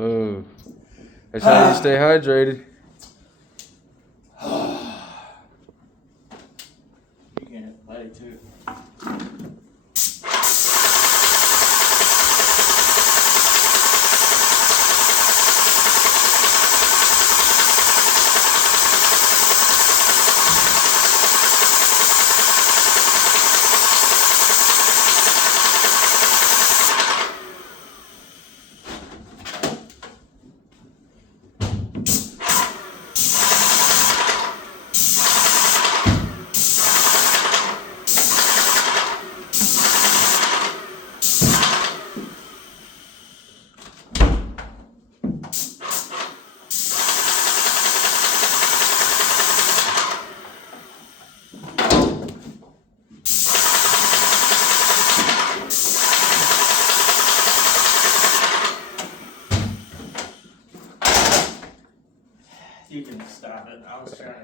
Whoa. That's how you stay hydrated. You can play too. You can stop it. I was trying to.